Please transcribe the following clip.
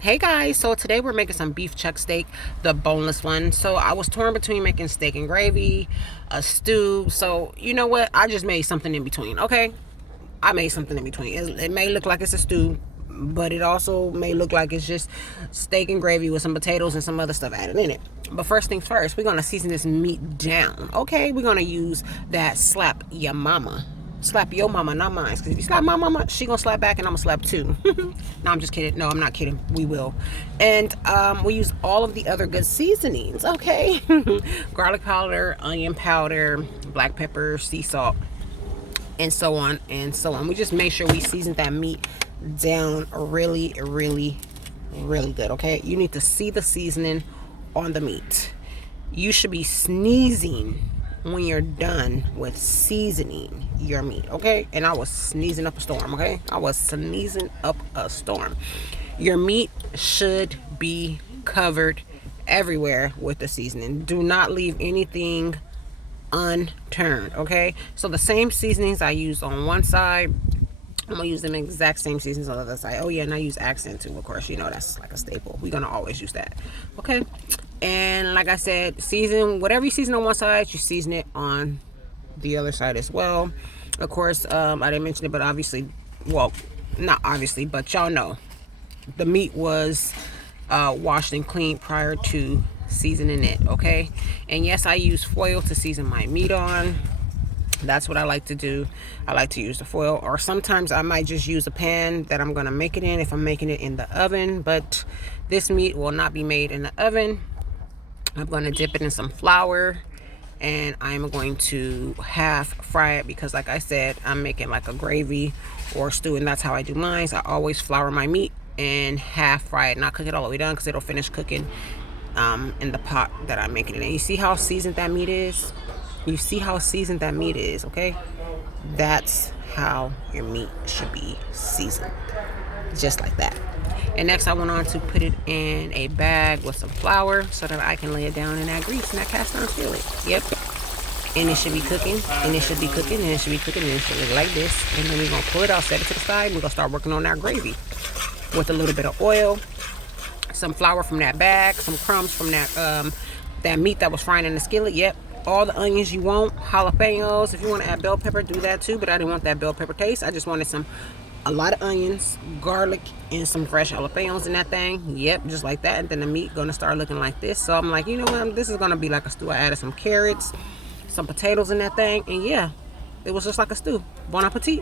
Hey guys, so today we're making some beef chuck steak, the boneless one. So I was torn between making steak and gravy, a stew. So you know what? I just made something in between, okay? I made something in between. It may look like it's a stew, but it also may look like it's just steak and gravy with some potatoes and some other stuff added in it. But first things first, we're gonna season this meat down, okay? We're gonna use that slap your mama. Slap your mama, not mine. Because if you slap my mama, she gonna slap back and I'm gonna slap too. No, I'm just kidding. No, I'm not kidding. We will. And we use all of the other good seasonings, okay? Garlic powder, onion powder, black pepper, sea salt, and so on and so on. We just make sure we season that meat down really, really, really good, okay? You need to see the seasoning on the meat. You should be sneezing when you're done with seasoning your meat, okay? And I was sneezing up a storm, okay? I was sneezing up a storm. Your meat should be covered everywhere with the seasoning. Do not leave anything unturned, okay? So the same seasonings I used on one side, I'm gonna use them exact same seasonings on the other side. Oh yeah, and I use accent too, of course. You know that's like a staple. We're gonna always use that, okay? And like I said, season whatever you season on one side, you season it on the other side as well. Of course, I didn't mention it, but obviously, well, not obviously, but y'all know the meat was washed and cleaned prior to seasoning it, okay? And yes, I use foil to season my meat on. That's what I like to do. I like to use the foil, or sometimes I might just use a pan that I'm gonna make it in if I'm making it in the oven. But this meat will not be made in the oven. I'm gonna dip it in some flour and I'm going to half fry it because like I said, I'm making like a gravy or stew, and that's how I do mine. I always flour my meat and half fry it, not cook it all the way done because it'll finish cooking in the pot that I'm making it in. You see how seasoned that meat is? You see how seasoned that meat is, okay? That's how your meat should be seasoned, just like that. And next I went on to put it in a bag with some flour so that I can lay it down in that grease in that cast iron skillet. Yep. And it should be cooking, and it should be cooking, and it should be cooking, and it should look like this. And then we're gonna pull it out, set it to the side. We're gonna start working on that gravy with a little bit of oil, some flour from that bag, some crumbs from that meat that was frying in the skillet. Yep. All the onions you want, jalapenos. If you want to add bell pepper, do that too. But I didn't want that bell pepper taste. I just wanted a lot of onions, garlic, and some fresh jalapenos in that thing. Yep, just like that. And then the meat gonna start looking like this. So I'm like, you know what? This is gonna be like a stew. I added some carrots, some potatoes in that thing, and yeah, it was just like a stew. Bon appetit.